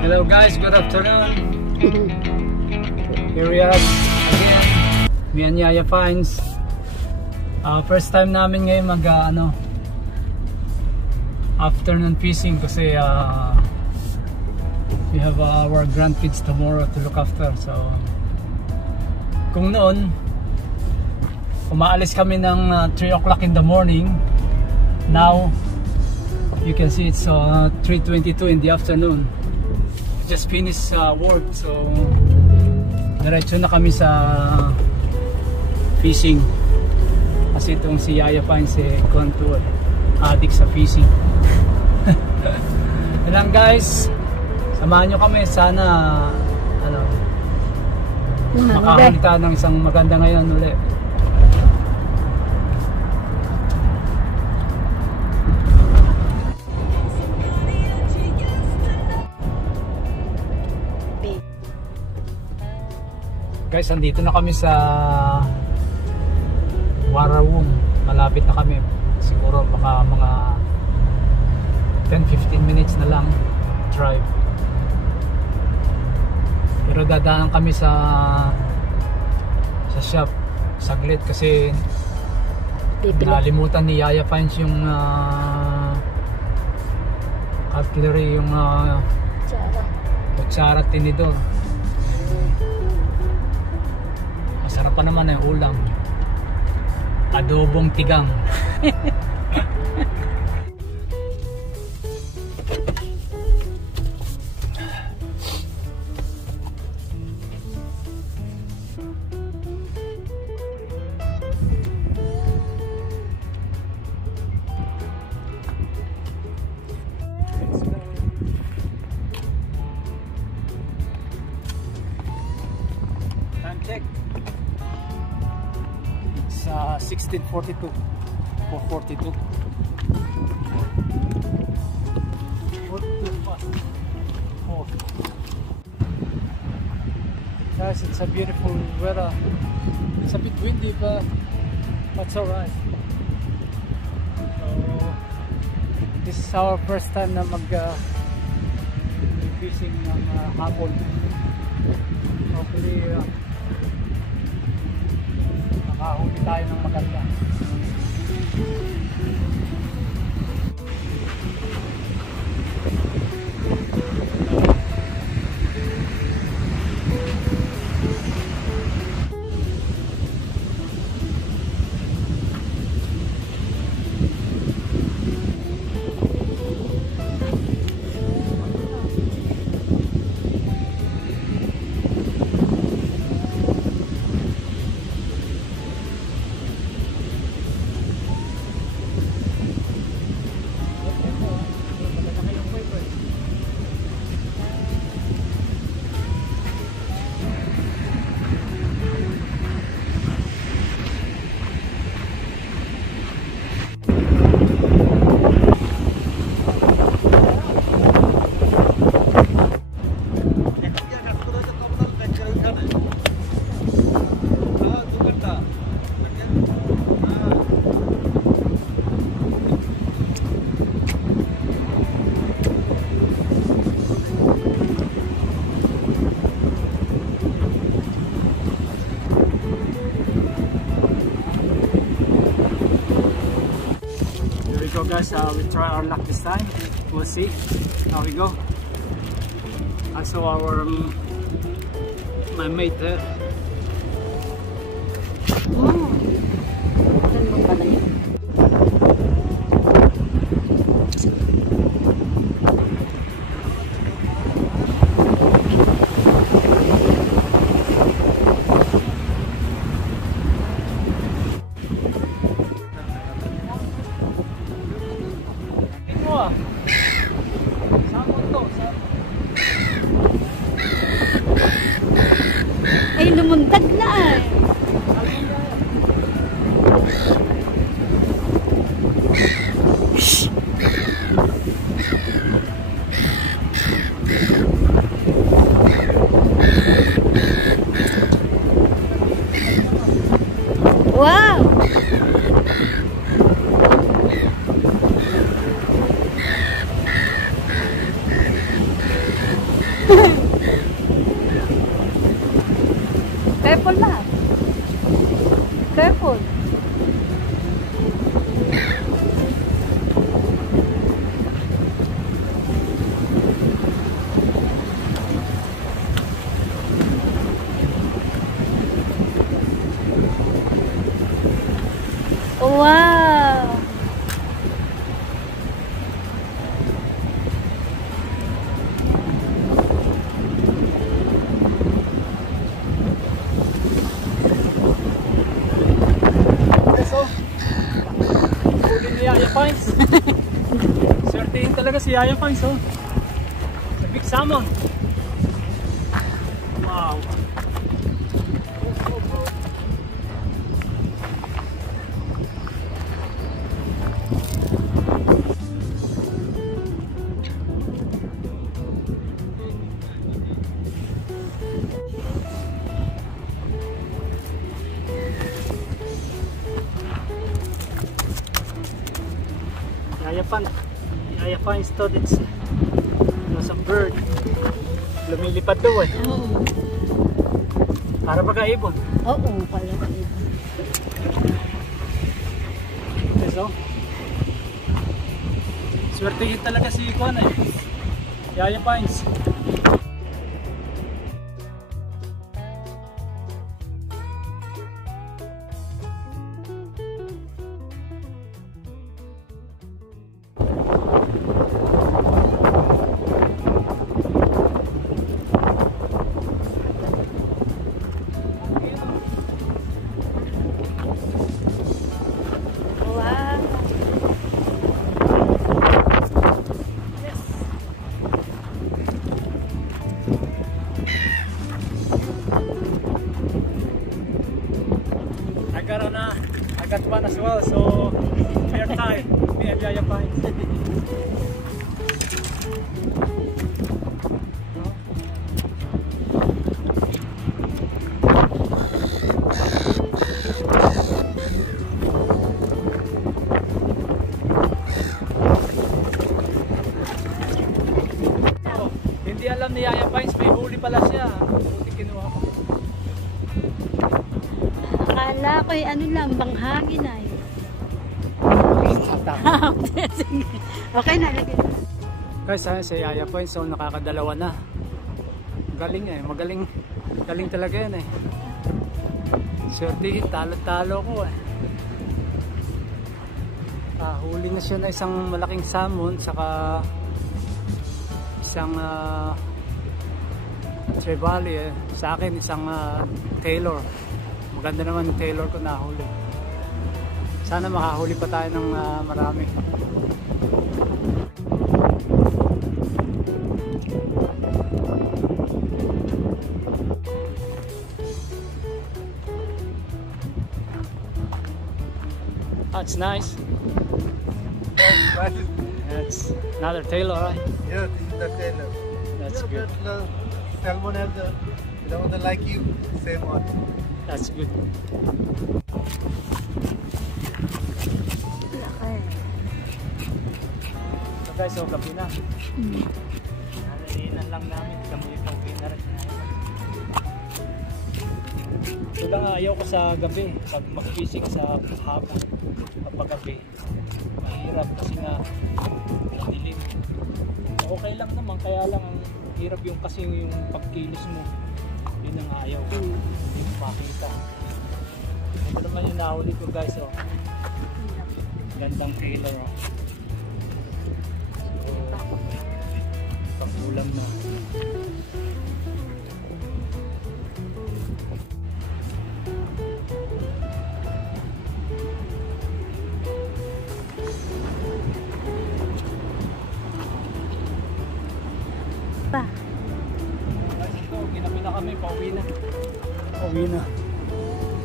Hello guys, good afternoon. Here we are again, me and Yaya Finds. First time namin ngayon mag afternoon fishing kasi we have our grandkids tomorrow to look after. So kung noon umaalis kami ng 3 o'clock in the morning, now you can see it's 3:22 in the afternoon. Just finished work, so diretso na kami sa fishing kasi itong si Yaya Finds contour addict sa fishing. Ilang guys, samahan nyo kami, sana makahuli tayo ng isang maganda ngayon ulit. Guys, andito na kami sa Warawong. Malapit na kami. Siguro baka mga 10-15 minutes na lang drive. Pero dadaan kami sa shop saglit kasi nalimutan ni Yaya Finds yung cutlery, yung kutsara, tinidor. Masarap pa naman yung ulam. Adobong tigang. Time check. 16:42 or 42. Oh. Guys, it's a beautiful weather. It's a bit windy, but that's alright. So this is our first time na fishing ng hapon. Hopefully makahuli tayo ng maganda. Guys, we try our luck this time. We'll see how we go. I saw my mate there. Ay, lumundag na eh. Wow! talaga si Yaya Pines, oh. Sa big salmon. Wow. Yaya Pines thought it was a bird. Lumilipad daw eh. Oo. Para baga ibon. Oo, pala ka ibon. So, swertihin talaga si Icon eh. Yaya Pines. I got one as well, so fair tie, me and Yaya Pines. Oh, hindi alam ni Yaya Pines, may huli pala siya. Buti kinuha ko. Akala ko ano lang, banghangin ay. Okay na, lagyan na. Guys, si Yaya Pines, so nakakadalawa na. Galing eh, magaling. Galing talaga yan eh. Swerte, talo-talo ko eh. Huli na siya na isang malaking salmon, saka isang trevally eh. Sa akin, isang tailor. Maganda naman yung tailor ko nahuli. Sana makahuli pa tayo ng marami. That's nice. That's another tailor, right? Yeah, this is the tailor. That's good. The salmon has the one that like you, same one. That's good. So guys, so gabi na. Nalilinan lang namin. Kami yung pauwi na rin. So lang ayaw ko sa gabi. Pag mag-fishing sa hapon. Kapag gabi. Mahirap kasi nga madilim. Okay lang naman. Kaya lang ang hirap yung kasi yung pagkilos mo. Yun ang ayaw. Hindi mo makita. Ito naman yung nahuli ko guys. Oh. Gandang tailor. Oh. So, pang-ulam na. Pa. Guys, ito, ginabi na kami. Pauwi na. Pauwi na.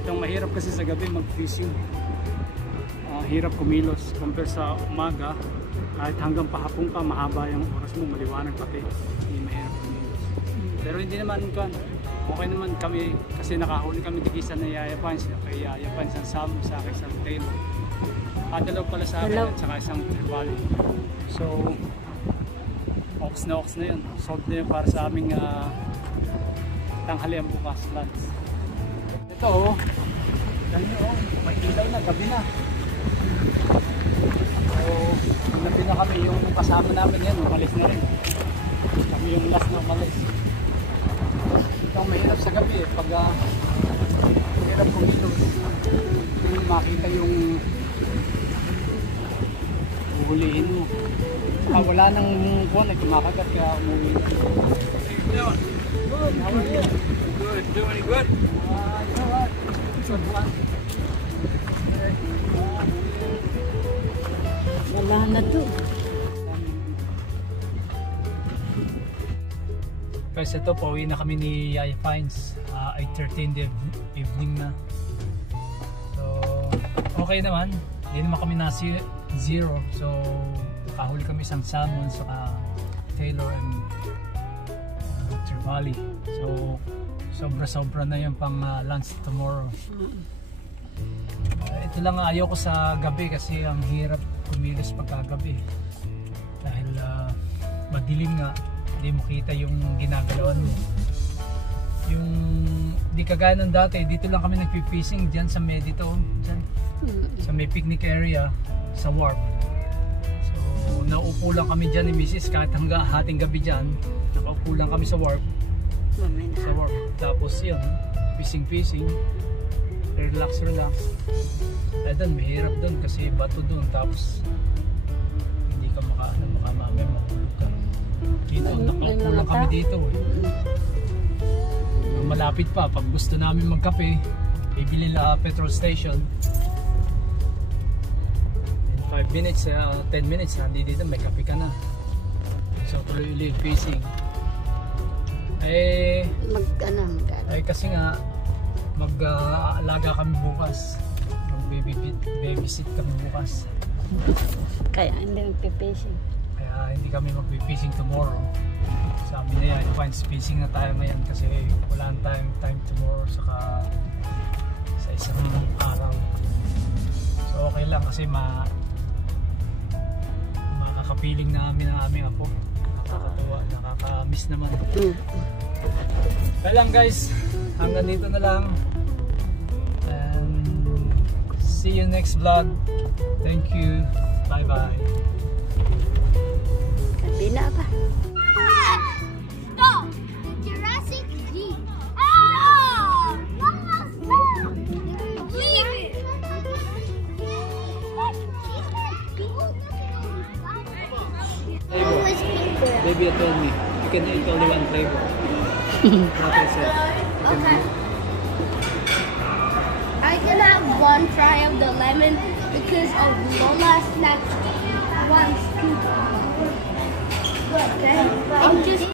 Itong mahirap kasi sa gabi mag-fishing. Hirap kumilos compare sa umaga. Kahit hanggang pahapon pa, mahaba yung oras mo, maliwanag pati. Hindi mahirap kumilos. Pero hindi naman kan. Okay naman kami kasi nakahuli kami tigisan na Yaya Pines. Kay Yaya Pines ang salmon, sa akin isang tailor. Dalaw pala sa akin at saka isang trevally. So ox na yun. Solved na yun para sa aming tanghalian bukas lunch. Ito oh, ganyan oh, may ilaw na, gabi na. So gabi na kami, yung kasama namin yan, umalis na rin. Kami yung last na umalis. Ito ang mahirap sa gabi eh, pag mahirap kumilos. Hindi makita yung huhulihin mo. Wala nang kuwan, kumakagat ka, umuwi na. Good, how are you? Good, doing good? You know what? Good one. Wala na to. guys, ito pauwi na kami ni Yaya Fines. 8:13 evening na. So okay naman, hindi naman kami nasi zero. So kahuli kami isang salmon saka Taylor and Trevally. So sobra-sobra na yung pang lunch tomorrow. Ito lang ayaw ko sa gabi kasi ang hirap kumilos pagkagabi. Dahil madilim nga, hindi mo kita yung ginagalawan mo. Yung di kagaya ng dati, dito lang kami nagpipishing dyan sa Medito, dyan, sa may picnic area sa Wharf. So naupo lang kami dyan ni Mrs. kahit hanggang hating gabi dyan, nakaupo lang kami sa Wharf. Sa Wharf. Tapos yun, fishing, relax. Eh doon, mahirap doon kasi bato doon, tapos hindi ka baka mamaya mahulog ka. Dito, nakaupo lang kami dito malapit pa, pag gusto namin magkape, bibili la petrol station. In 5 minutes, 10 minutes, nandito dito, may kape ka na. So tuloy-ulit fishing. Eh kasi nga mag-aalaga kami bukas, mag-babysit kami bukas. Kaya hindi magpipishing. Kaya hindi kami mag-fishing tomorrow. Sabi niya yan, fishing na tayo ngayon kasi wala tayong time tomorrow saka sa isang araw. So okay lang kasi makakapiling namin ang aming apo. Nakakatuwa, nakaka-miss naman. Kaya lang guys, hanggang dito na lang. And see you next vlog. Thank you. Bye bye. Gabi na ba? Stop! Jurassic Jeep. Oh! Leave it! Baby told me you can eat only one flavor. What I said. Okay. I can have one try of the lemon because of Lola snacks one scoop. Okay. I'm just